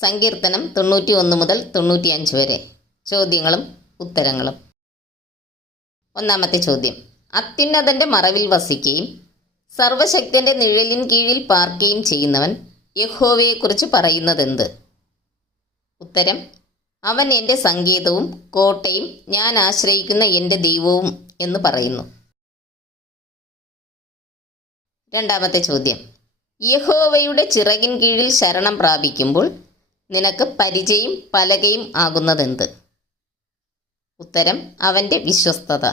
സങ്കീർത്തനം തൊണ്ണൂറ്റി ഒന്ന് മുതൽ തൊണ്ണൂറ്റിയഞ്ച് വരെ. ചോദ്യങ്ങളും ഉത്തരങ്ങളും. ഒന്നാമത്തെ ചോദ്യം. അത്യുന്നതന്റെ മറവിൽ വസിക്കുകയും സർവശക്തന്റെ നിഴലിൻ കീഴിൽ പാർക്കുകയും ചെയ്യുന്നവൻ യഹോവയെക്കുറിച്ച് പറയുന്നതെന്ത്? ഉത്തരം അവൻ എന്റെ സംഗീതവും കോട്ടയും ഞാൻ ആശ്രയിക്കുന്ന എന്റെ ദൈവവും എന്ന് പറയുന്നു. രണ്ടാമത്തെ ചോദ്യം. യഹോവയുടെ ചിറകിൻ കീഴിൽ ശരണം പ്രാപിക്കുമ്പോൾ നിനക്ക് പരിചയം പലകയും ആകുന്നതെന്ത്? ഉത്തരം അവന്റെ വിശ്വസ്തത.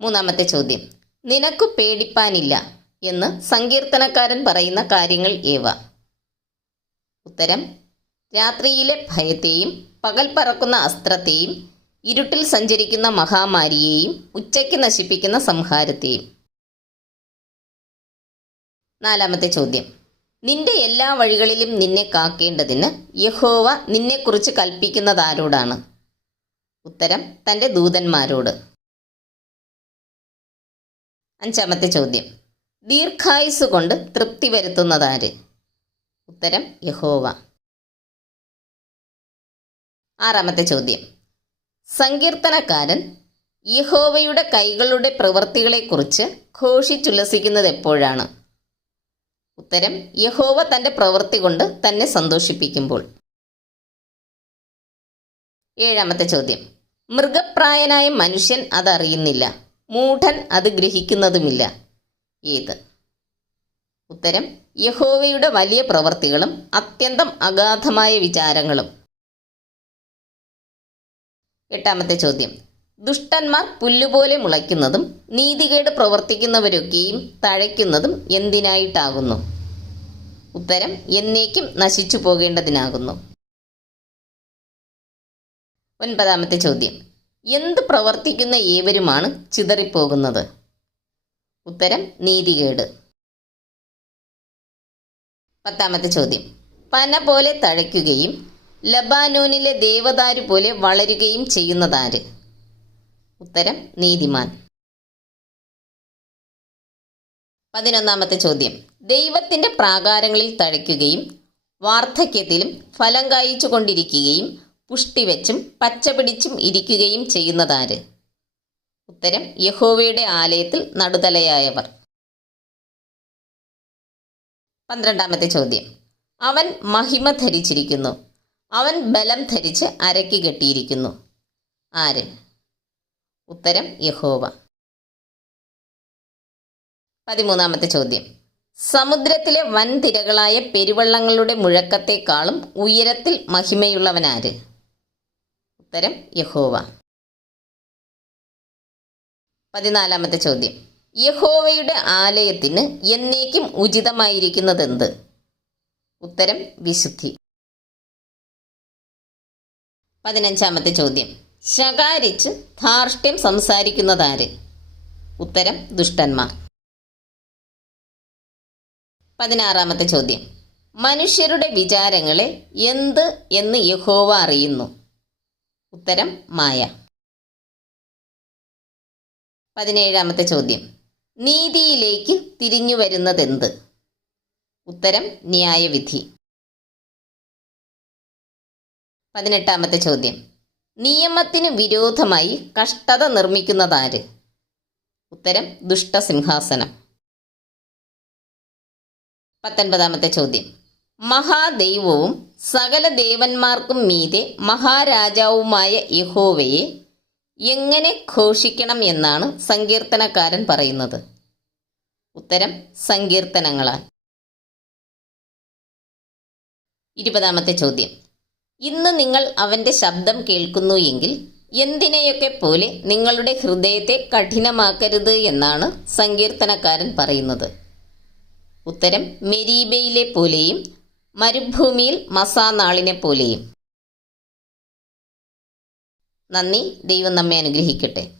മൂന്നാമത്തെ ചോദ്യം. നിനക്കു പേടിപ്പാനില്ല എന്ന് സങ്കീർത്തനക്കാരൻ പറയുന്ന കാര്യങ്ങൾ ഏവ? ഉത്തരം രാത്രിയിലെ ഭയത്തെയും പകൽ പറക്കുന്ന അസ്ത്രത്തെയും ഇരുട്ടിൽ സഞ്ചരിക്കുന്ന മഹാമാരിയെയും ഉച്ചയ്ക്ക് നശിപ്പിക്കുന്ന സംഹാരത്തെയും. നാലാമത്തെ ചോദ്യം. നിന്റെ എല്ലാ വഴികളിലും നിന്നെ കാക്കേണ്ടതിന് യഹോവ നിന്നെക്കുറിച്ച് കൽപ്പിക്കുന്നതാരോടാണ്? ഉത്തരം തന്റെ ദൂതന്മാരോട്. അഞ്ചാമത്തെ ചോദ്യം. ദീർഘായുസ് കൊണ്ട് തൃപ്തി വരുത്തുന്നതാര്? ഉത്തരം യഹോവ. ആറാമത്തെ ചോദ്യം. സങ്കീർത്തനക്കാരൻ യഹോവയുടെ കൈകളുടെ പ്രവൃത്തികളെക്കുറിച്ച് ഘോഷിച്ചുല്ലസിക്കുന്നത് എപ്പോഴാണ് ഉത്തരം യഹോവ തന്റെ പ്രവൃത്തി കൊണ്ട് തന്നെ സന്തോഷിപ്പിക്കുമ്പോൾ. ഏഴാമത്തെ ചോദ്യം. മൃഗപ്രായനായ മനുഷ്യൻ അതറിയുന്നില്ല. മൂഢൻ അത് ഗ്രഹിക്കുന്നതുമില്ല. ഏത്? ഉത്തരം യഹോവയുടെ വലിയ പ്രവൃത്തികളും അത്യന്തം അഗാധമായ വിചാരങ്ങളും. എട്ടാമത്തെ ചോദ്യം. ദുഷ്ടന്മാർ പുല്ലുപോലെ മുളയ്ക്കുന്നതും നീതികേട് പ്രവർത്തിക്കുന്നവരൊക്കെയും തഴയ്ക്കുന്നതും എന്തിനായിട്ടാകുന്നു? ഉത്തരം എന്നേക്കും നശിച്ചു പോകേണ്ടതിനാകുന്നു. ഒൻപതാമത്തെ ചോദ്യം. എന്ത് പ്രവർത്തിക്കുന്ന ഏവരുമാണ് ചിതറിപ്പോകുന്നത്? ഉത്തരം നീതികേട്. പത്താമത്തെ ചോദ്യം. പന പോലെ തഴയ്ക്കുകയും ലബാനോനിലെ ദേവദാരു പോലെ വളരുകയും ചെയ്യുന്നതാര്? ഉത്തരം നീതിമാൻ. പതിനൊന്നാമത്തെ ചോദ്യം. ദൈവത്തിന്റെ പ്രാകാരങ്ങളിൽ തഴയ്ക്കുകയും വാർദ്ധക്യത്തിലും ഫലം കായിച്ചു കൊണ്ടിരിക്കുകയും പുഷ്ടിവെച്ചും പച്ചപിടിച്ചും ഇരിക്കുകയും ചെയ്യുന്നതാര്? ഉത്തരം യഹോവയുടെ ആലയത്തിൽ നടുതലയായവർ. പന്ത്രണ്ടാമത്തെ ചോദ്യം. അവൻ മഹിമ ധരിച്ചിരിക്കുന്നു. അവൻ ബലം ധരിച്ച് അരയ്ക്ക് കെട്ടിയിരിക്കുന്നു. ആര്? ഉത്തരം യഹോവ. പതിമൂന്നാമത്തെ ചോദ്യം. സമുദ്രത്തിലെ വൻതിരകളായ പെരുവള്ളങ്ങളുടെ മുഴക്കത്തെക്കാളും ഉയരത്തിൽ മഹിമയുള്ളവനാര്? ഉത്തരം യഹോവ. പതിനാലാമത്തെ ചോദ്യം. യഹോവയുടെ ആലയത്തിന് എന്നേക്കും ഉചിതമായിരിക്കുന്നതെന്ത്? ഉത്തരം വിശുദ്ധി. പതിനഞ്ചാമത്തെ ചോദ്യം. ശകാരിച്ച് ധാർഷ്ട്യം സംസാരിക്കുന്നതാര്? ഉത്തരം ദുഷ്ടന്മാർ. പതിനാറാമത്തെ ചോദ്യം. മനുഷ്യരുടെ വിചാരങ്ങളെ എന്ത് എന്ന് യഹോവ അറിയുന്നു? ഉത്തരം മായ. പതിനേഴാമത്തെ ചോദ്യം. നീതിയിലേക്ക് തിരിഞ്ഞു വരുന്നതെന്ത് ഉത്തരം ന്യായവിധി. പതിനെട്ടാമത്തെ ചോദ്യം. നിയമത്തിന് വിരോധമായി കഷ്ടത നിർമ്മിക്കുന്നതാര്? ഉത്തരം ദുഷ്ടസിംഹാസനം. പത്തൊൻപതാമത്തെ ചോദ്യം. മഹാദൈവവും സകല ദേവന്മാർക്കും മീതെ മഹാരാജാവുമായ യഹോവയെ എങ്ങനെ ഘോഷിക്കണം എന്നാണ് സങ്കീർത്തനക്കാരൻ പറയുന്നത്? ഉത്തരം സങ്കീർത്തനങ്ങളാൽ. ഇരുപതാമത്തെ ചോദ്യം. ഇന്ന് നിങ്ങൾ അവന്റെ ശബ്ദം കേൾക്കുന്നു എങ്കിൽ എന്തിനെയൊക്കെ പോലെ നിങ്ങളുടെ ഹൃദയത്തെ കഠിനമാക്കരുത് എന്നാണ് സങ്കീർത്തനക്കാരൻ പറയുന്നത്. ഉത്തരം മെരീബയിലെ പോലെയും മരുഭൂമിയിൽ മസാനാളിനെ പോലെയും. നന്ദി ദൈവം നമ്മെ അനുഗ്രഹിക്കട്ടെ.